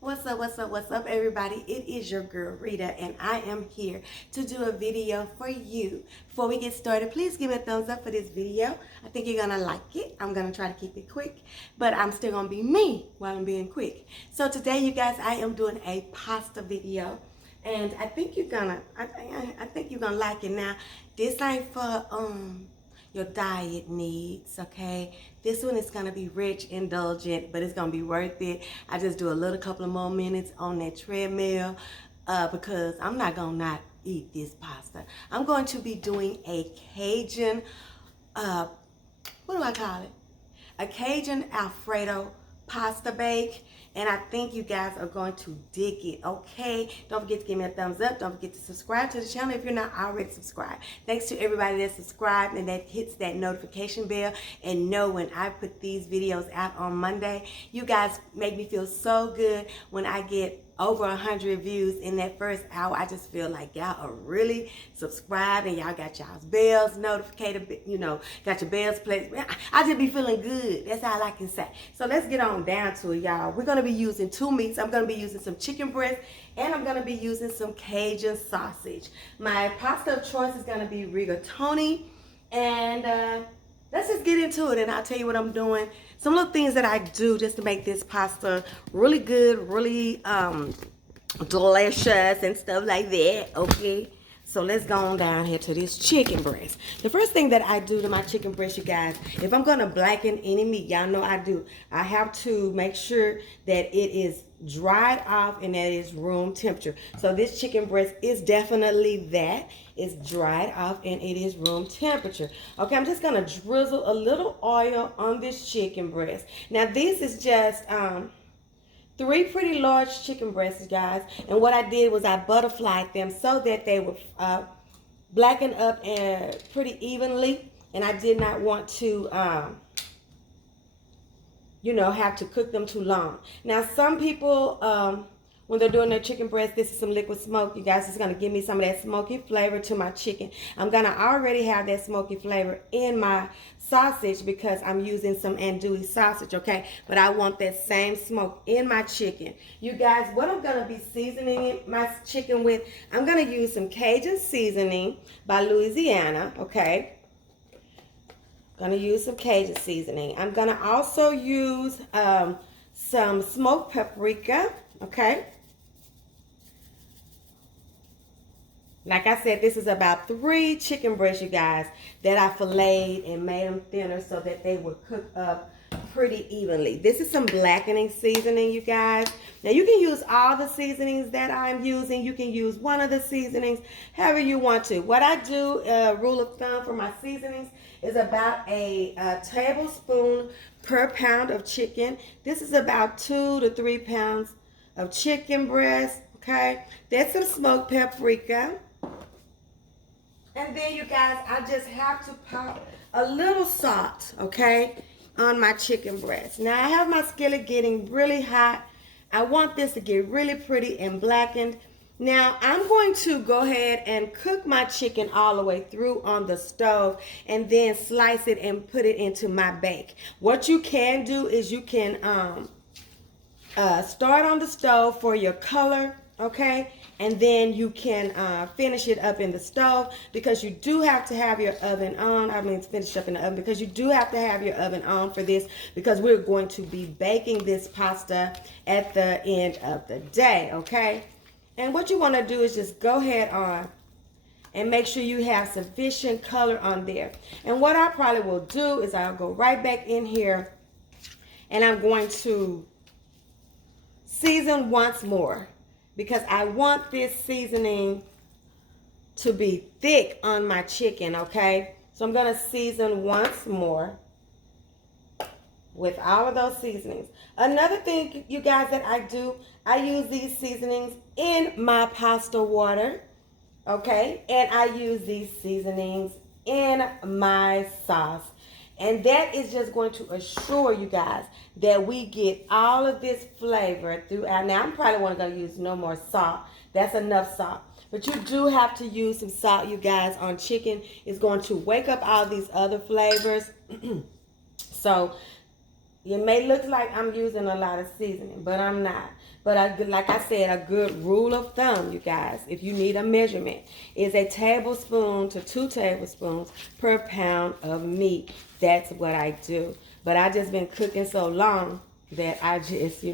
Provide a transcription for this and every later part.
What's up, everybody? It is your girl, Rita, and I am here to do a video for you. Before we get started, please give me a thumbs up for this video. I think you're gonna like it. I'm gonna try to keep it quick, but I'm still gonna be me while I'm being quick. So today, you guys, I am doing a pasta video, and I think you're gonna like it. Now, this ain't for your diet needs, okay? This one is gonna be rich, indulgent, but it's gonna be worth it. I just do a little couple of more minutes on that treadmill because I'm not gonna not eat this pasta. I'm going to be doing a Cajun, what do I call it? A Cajun Alfredo Pasta Bake. And I think you guys are going to dig it, okay? Don't forget to give me a thumbs up. Don't forget to subscribe to the channel if you're not already subscribed. Thanks to everybody that's subscribed and that hits that notification bell and know when I put these videos out on Monday. You guys make me feel so good when I get over 100 views in that first hour. I just feel like y'all are really subscribed and y'all got y'all's bells notified, you know, got your bells placed. I just be feeling good. That's all I can say. So let's get on down to it, y'all. We're gonna be using two meats. I'm gonna be using some chicken breast and I'm gonna be using some Cajun sausage. My pasta of choice is gonna be rigatoni, and let's just get into it and I'll tell you what I'm doing. Some little things that I do just to make this pasta really good, really delicious and stuff like that, okay? So let's go on down here to this chicken breast. The first thing that I do to my chicken breast, you guys, if I'm gonna blacken any meat, y'all know I have to make sure that it is dried off and that it's room temperature. So this chicken breast is definitely that. It's dried off and it is room temperature. Okay, I'm just gonna drizzle a little oil on this chicken breast. Now this is just three pretty large chicken breasts, guys. And what I did was I butterflied them so that they would blacken up pretty evenly. And I did not want to, you know, have to cook them too long. Now, some people, when they're doing their chicken breast, this is some liquid smoke. You guys, it's going to give me some of that smoky flavor to my chicken. I'm going to already have that smoky flavor in my sausage because I'm using some andouille sausage, okay? But I want that same smoke in my chicken. You guys, what I'm going to be seasoning my chicken with, I'm going to use some Cajun seasoning by Louisiana, okay? Going to use some Cajun seasoning. I'm going to also use some smoked paprika, okay? Like I said, this is about 3 chicken breasts, you guys, that I filleted and made them thinner so that they would cook up pretty evenly. This is some blackening seasoning, you guys. Now, you can use all the seasonings that I'm using. You can use one of the seasonings, however you want to. What I do, rule of thumb for my seasonings, is about a tablespoon per pound of chicken. This is about 2 to 3 pounds of chicken breast, okay? That's some smoked paprika. And then, you guys, I just have to pop a little salt, okay, on my chicken breast. Now, I have my skillet getting really hot. I want this to get really pretty and blackened. Now, I'm going to go ahead and cook my chicken all the way through on the stove and then slice it and put it into my bake. What you can do is you can start on the stove for your color, okay? And then you can finish it up in the stove because you do have to have your oven on. I mean, finish up in the oven because you do have to have your oven on for this because we're going to be baking this pasta at the end of the day, okay? And what you want to do is just go ahead on and make sure you have sufficient color on there. And what I probably will do is I'll go right back in here and I'm going to season once more, because I want this seasoning to be thick on my chicken, okay? So I'm gonna season once more with all of those seasonings. Another thing, you guys, that I do, I use these seasonings in my pasta water, okay? And I use these seasonings in my sauce. And that is just going to assure you guys that we get all of this flavor throughout. Now, I'm probably not going to use no more salt. That's enough salt. But you do have to use some salt, you guys, on chicken. It's going to wake up all these other flavors. So It may look like I'm using a lot of seasoning, but I'm not. But like I said, a good rule of thumb, you guys, if you need a measurement, is a tablespoon to 2 tablespoons per pound of meat. That's what I do. But I just been cooking so long that I just,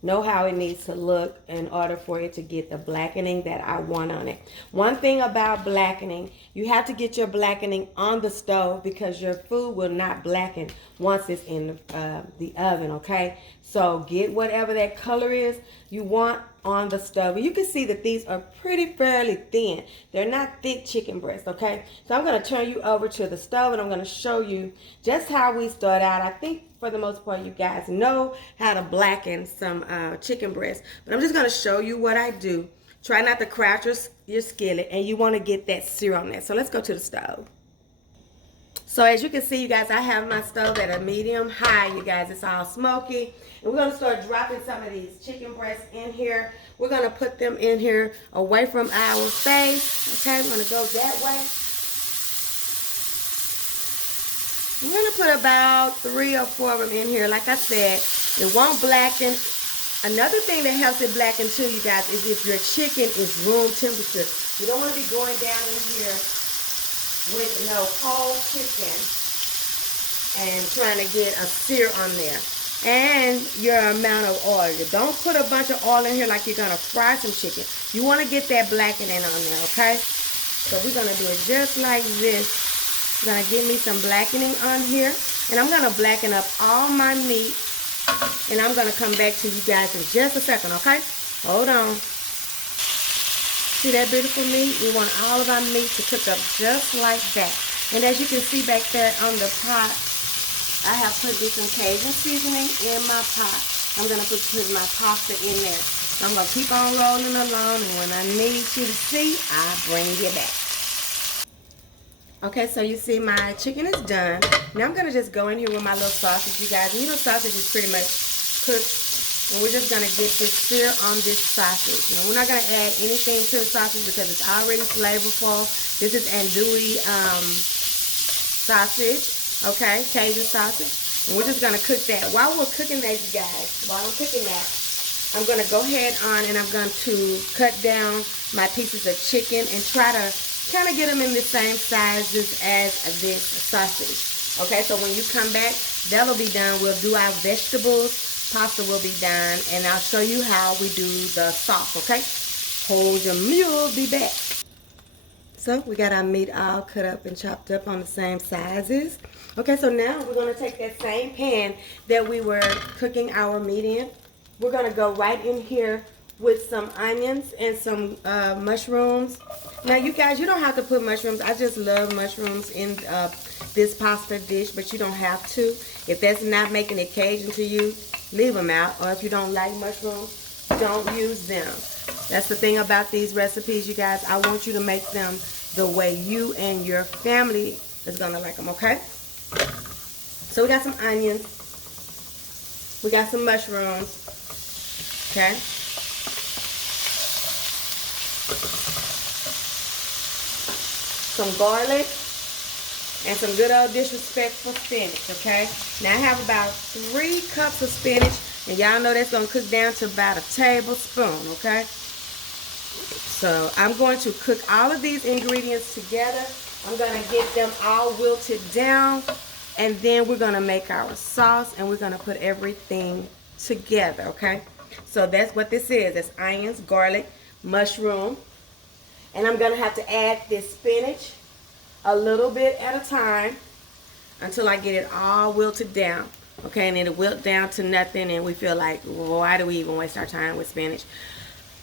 know how it needs to look in order for it to get the blackening that I want on it. One thing about blackening, you have to get your blackening on the stove because your food will not blacken once it's in the oven, okay? So get whatever that color is you want on the stove. And you can see that these are fairly thin. They're not thick chicken breasts, okay? So I'm going to turn you over to the stove and I'm going to show you just how we start out. I think for the most part, you guys know how to blacken some chicken breast. But I'm just going to show you what I do. Try not to crouch your skillet, and you want to get that sear on that. So let's go to the stove. So as you can see, you guys, I have my stove at a medium high, you guys. It's all smoky. And we're going to start dropping some of these chicken breasts in here. We're going to put them in here away from our face. Okay, we're going to go that way. We're going to put about 3 or 4 of them in here. Like I said, it won't blacken. Another thing that helps it blacken too, you guys, is if your chicken is room temperature. You don't want to be going down in here with no cold chicken and trying to get a sear on there. And your amount of oil. You don't put a bunch of oil in here like you're going to fry some chicken. You want to get that blackening on there, okay? So we're going to do it just like this. I'm going to give me some blackening on here. And I'm going to blacken up all my meat. And I'm going to come back to you guys in just a second, okay? Hold on. See that beautiful meat? We want all of our meat to cook up just like that. And as you can see back there on the pot, I have put this some Cajun seasoning in my pot. I'm going to put my pasta in there. So I'm going to keep on rolling along. And when I need you to see, I bring you back. Okay, so you see my chicken is done. Now I'm going to just go in here with my little sausage, you guys. And you know sausage is pretty much cooked. And we're just going to get this sear on this sausage. Now, we're not going to add anything to the sausage because it's already flavorful. This is andouille sausage, okay, Cajun sausage. And we're just going to cook that. While we're cooking that, you guys, while I'm cooking that, I'm going to go ahead on and I'm going to cut down my pieces of chicken and try to kind of get them in the same sizes as this sausage. Okay, so when you come back, that'll be done. We'll do our vegetables. Pasta will be done. And I'll show you how we do the sauce, okay? Hold your mule, be back. So we got our meat all cut up and chopped up on the same sizes. Okay, so now we're going to take that same pan that we were cooking our meat in. We're going to go right in here with some onions and some mushrooms. Now, you guys, you don't have to put mushrooms. I just love mushrooms in this pasta dish, but you don't have to. If that's not making it Cajun to you, leave them out. Or if you don't like mushrooms, don't use them. That's the thing about these recipes, you guys. I want you to make them the way you and your family is going to like them, okay? So we got some onions. We got some mushrooms. Okay? Some garlic and some good old disrespectful spinach, okay? Now I have about 3 cups of spinach, and y'all know that's going to cook down to about a tablespoon, okay? So I'm going to cook all of these ingredients together. I'm going to get them all wilted down, and then we're going to make our sauce, and we're going to put everything together, okay? So that's what this is. It's onions, garlic, mushroom, and I'm going to have to add this spinach a little bit at a time until I get it all wilted down. Okay, and it'll wilt down to nothing, and we feel like, well, why do we even waste our time with spinach?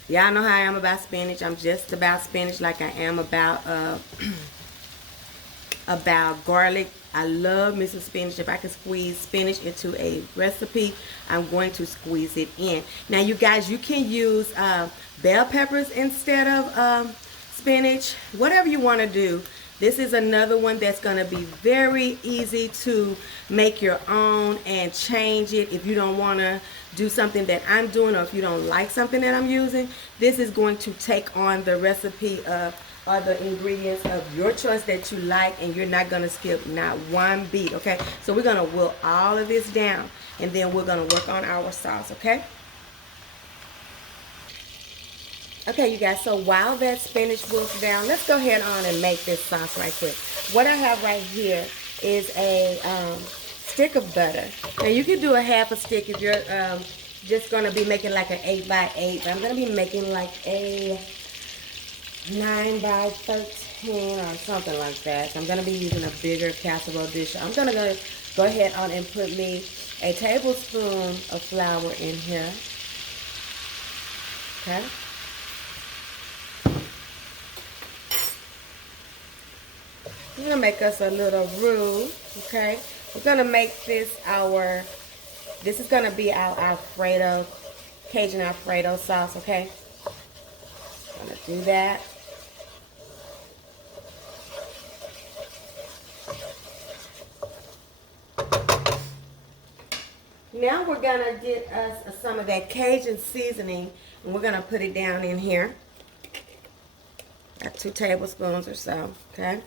Y'all know how I am about spinach. I'm just about spinach like I am about garlic. I love me some spinach. If I can squeeze spinach into a recipe, I'm going to squeeze it in. Now, you guys, you can use bell peppers instead of spinach. Whatever you want to do. This is another one that's going to be very easy to make your own and change it if you don't want to do something that I'm doing, or if you don't like something that I'm using. This is going to take on the recipe of are the ingredients of your choice that you like, and you're not gonna skip not one beat, okay? So we're gonna whirl all of this down, and then we're gonna work on our sauce, okay? Okay, you guys, so while that spinach whirls down, let's go ahead on and make this sauce right quick. What I have right here is a stick of butter. Now you can do a half a stick if you're just gonna be making like an 8 by 8, but I'm gonna be making like a 9 by 13 or something like that. So I'm gonna be using a bigger casserole dish. I'm gonna go ahead on and put me a tablespoon of flour in here. Okay. I'm gonna make us a little roux, okay? We're gonna make this this is gonna be our Alfredo, Cajun Alfredo sauce, okay? I'm gonna do that. Now we're gonna get us some of that Cajun seasoning, and we're gonna put it down in here. Got 2 tablespoons or so, okay?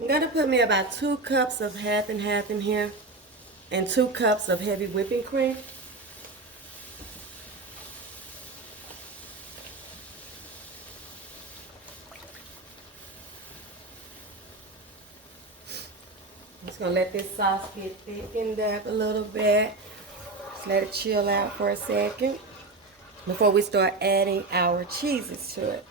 I'm going to put me about 2 cups of half and half in here, and 2 cups of heavy whipping cream. I'm just going to let this sauce get thickened up a little bit. Just let it chill out for a second before we start adding our cheeses to it.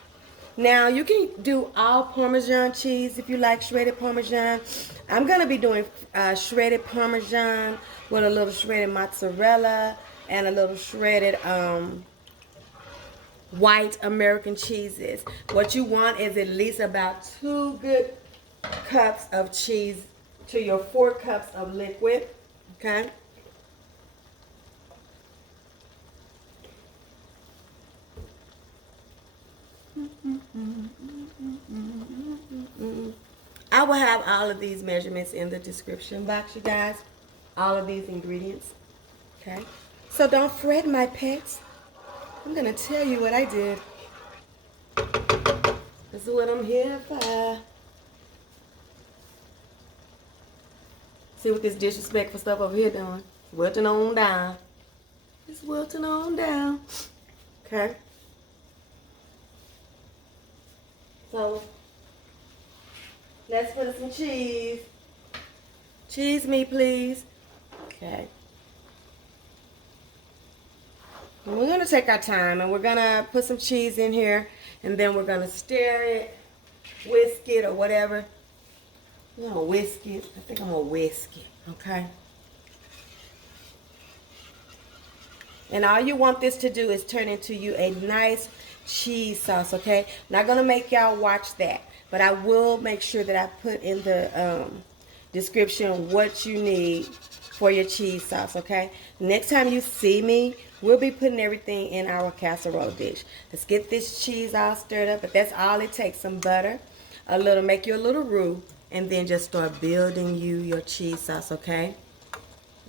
Now, you can do all Parmesan cheese if you like shredded Parmesan. I'm going to be doing shredded Parmesan with a little shredded mozzarella and a little shredded white American cheeses. What you want is at least about 2 good cups of cheese to your 4 cups of liquid, okay? I will have all of these measurements in the description box, you guys. All of these ingredients, okay? So don't fret, my pets. I'm gonna tell you what I did. This is what I'm here for. See what this disrespectful stuff over here doing? It's wilting on down. It's wilting on down. Okay. So let's put some cheese. Cheese me, please. Okay. And we're gonna take our time, and we're gonna put some cheese in here, and then we're gonna stir it, whisk it, or whatever. We're gonna whisk it. I think I'm gonna whisk it, okay? And all you want this to do is turn into you a nice cheese sauce, okay? Not gonna make y'all watch that, but I will make sure that I put in the description what you need for your cheese sauce, okay? Next time you see me, we'll be putting everything in our casserole dish. Let's get this cheese all stirred up, but that's all it takes. Some butter, make you a little roux, and then just start building you your cheese sauce, okay?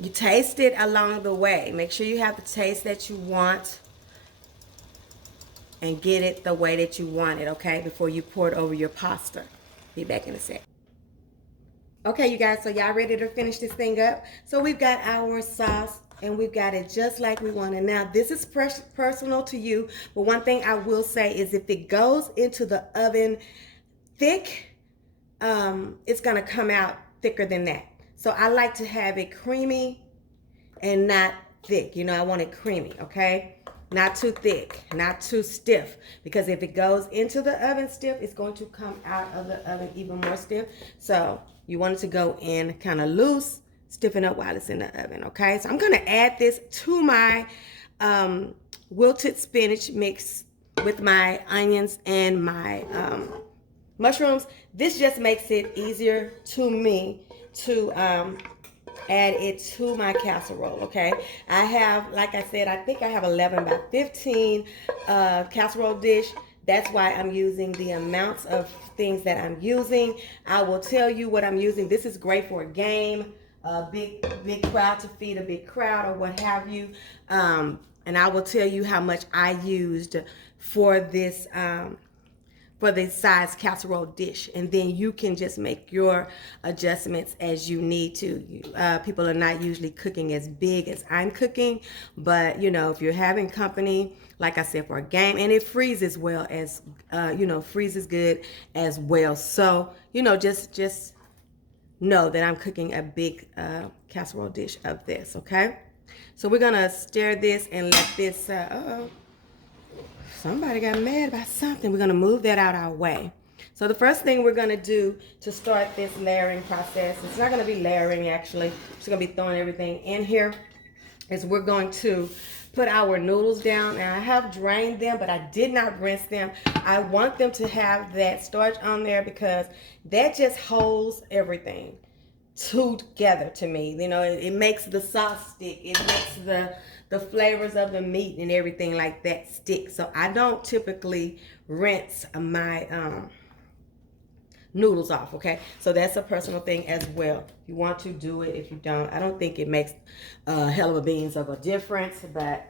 You taste it along the way. Make sure you have the taste that you want and get it the way that you want it, okay? Before you pour it over your pasta. Be back in a sec. Okay, you guys, so y'all ready to finish this thing up? So we've got our sauce, and we've got it just like we want it. Now, this is personal to you, but one thing I will say is if it goes into the oven thick, it's gonna come out thicker than that. So I like to have it creamy and not thick. You know, I want it creamy, okay? Not too thick, not too stiff, because if it goes into the oven stiff, it's going to come out of the oven even more stiff. So you want it to go in kind of loose, stiffen up while it's in the oven, okay? So I'm gonna add this to my wilted spinach mix with my onions and my mushrooms. This just makes it easier to me to add it to my casserole, okay? I have, like I said, I think I have 11 by 15 casserole dish. That's why I'm using the amounts of things that I'm using. I will tell you what I'm using. This is great for a game, a big crowd, to feed a big crowd or what have you. And I will tell you how much I used for this size casserole dish, and then you can just make your adjustments as you need to. People are not usually cooking as big as I'm cooking, but you know, if you're having company, like I said, for a game, and it freezes well as freezes good as well. So you know, just know that I'm cooking a big casserole dish of this. Okay, so we're gonna stir this and let this. Somebody got mad about something. We're going to move that out our way. So the first thing we're going to do to start this layering process, it's not going to be layering actually, I'm just going to be throwing everything in here, is we're going to put our noodles down. And I have drained them, but I did not rinse them. I want them to have that starch on there because that just holds everything together to me. You know, it makes the sauce stick. It makes the flavors of the meat and everything like that stick. So I don't typically rinse my noodles off, okay? So that's a personal thing as well. If you want to, do it. If you don't, I don't think it makes a hell of a beans of a difference, but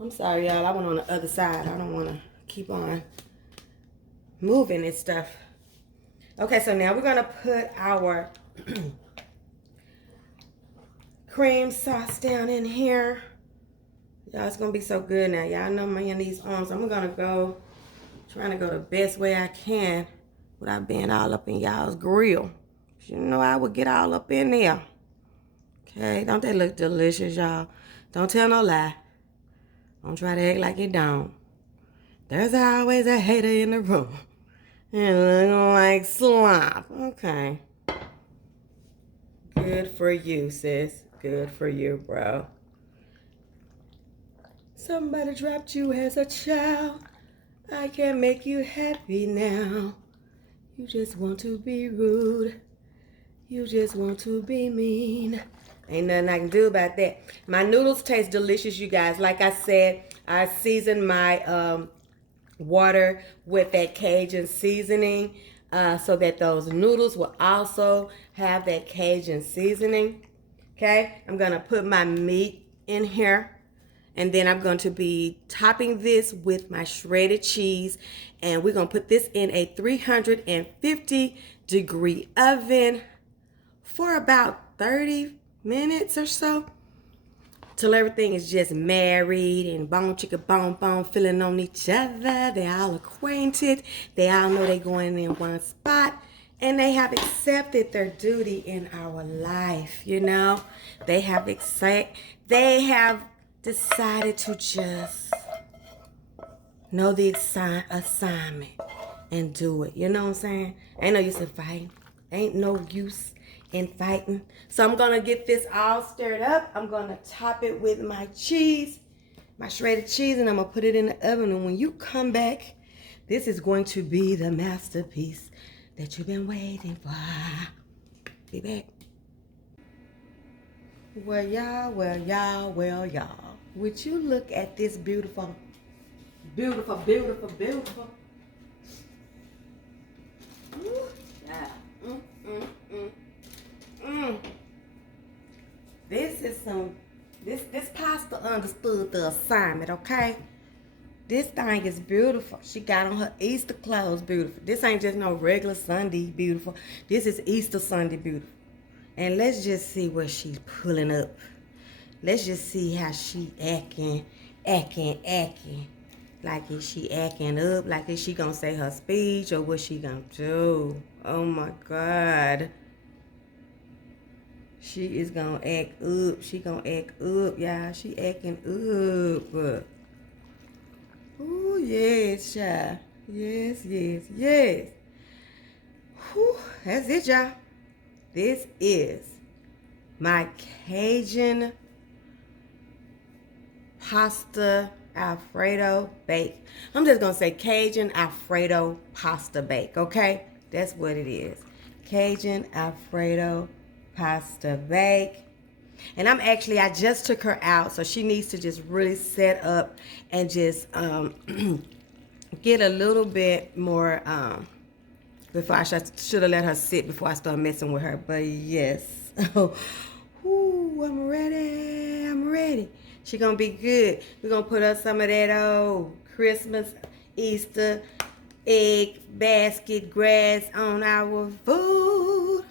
I'm sorry, y'all. I went on the other side. I don't want to keep on moving this stuff. Okay, so now we're going to put our cream sauce down in here. Y'all, it's gonna be so good now. Y'all know me in these arms. I'm gonna go, trying to go the best way I can without being all up in y'all's grill. You know I would get all up in there. Okay, don't they look delicious, y'all? Don't tell no lie. Don't try to act like you don't. There's always a hater in the room. And looking like slop. Okay. Good for you, sis. Good for you, bro. Somebody dropped you as a child. I can't make you happy now. You just want to be rude. You just want to be mean. Ain't nothing I can do about that. My noodles taste delicious, you guys. Like I said, I seasoned my water with that Cajun seasoning so that those noodles will also have that Cajun seasoning. Okay, I'm gonna put my meat in here, and then I'm going to be topping this with my shredded cheese, and we're gonna put this in a 350-degree oven for about 30 minutes or so, till everything is just married and bone chicka bone filling on each other. They all acquainted. They all know they're going in one spot. And they have accepted their duty in our life, you know. They have decided to just know the assignment and do it. You know what I'm saying? Ain't no use in fighting. Ain't no use in fighting. So I'm gonna get this all stirred up. I'm gonna top it with my cheese, my shredded cheese, and I'm gonna put it in the oven. And when you come back, this is going to be the masterpiece that you've been waiting for. Be back. Well, y'all. Would you look at this beautiful. Ooh, yeah. This pasta understood the assignment, okay? This thing is beautiful. She got on her Easter clothes beautiful. This ain't just no regular Sunday beautiful. This is Easter Sunday beautiful. And let's just see what she's pulling up. Let's just see how she acting. Like, is she acting up? Like, is she gonna say her speech or what she gonna do? Oh my God. She is gonna act up. She gonna act up, y'all. She acting up. Oh, yes, child. Yes. Whew, that's it, y'all. This is my Cajun Pasta Alfredo Bake. I'm just going to say Cajun Alfredo Pasta Bake, okay? That's what it is. Cajun Alfredo Pasta Bake. And I just took her out, so she needs to just really set up and just get a little bit more, before I should have let her sit before I start messing with her. But yes. Ooh, I'm ready. She gonna be good. We're gonna put up some of that old Christmas, Easter, egg basket grass on our food.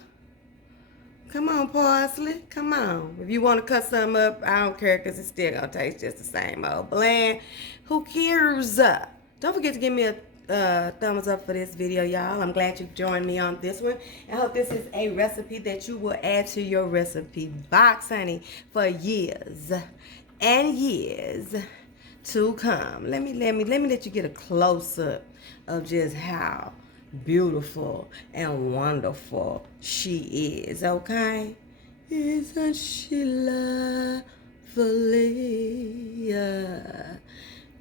Come on, parsley. Come on. If you want to cut some up, I don't care, because it's still going to taste just the same old bland. Who cares? Don't forget to give me a thumbs up for this video, y'all. I'm glad you joined me on this one. I hope this is a recipe that you will add to your recipe box, honey, for years and years to come. Let me let you get a close-up of just how beautiful and wonderful she is, okay? Isn't she lovely?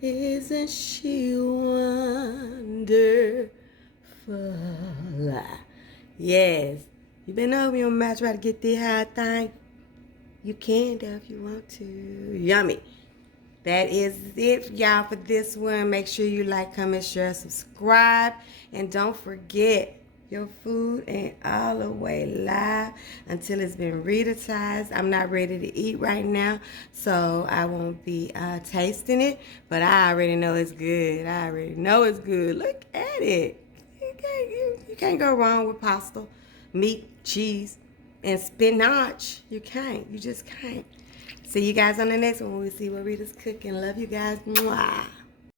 Isn't she wonderful? Yes. You been over your mouth trying to get this high thing? You can though if you want to. Yummy. That is it, y'all, for this one. Make sure you like, comment, share, subscribe. And don't forget, your food ain't all the way live until it's been Rita-tized. I'm not ready to eat right now, so I won't be tasting it. But I already know it's good. I already know it's good. Look at it. You can't go wrong with pasta, meat, cheese, and spinach. You can't. You just can't. See you guys on the next one when we see what Rita's cooking. Love you guys. Mwah.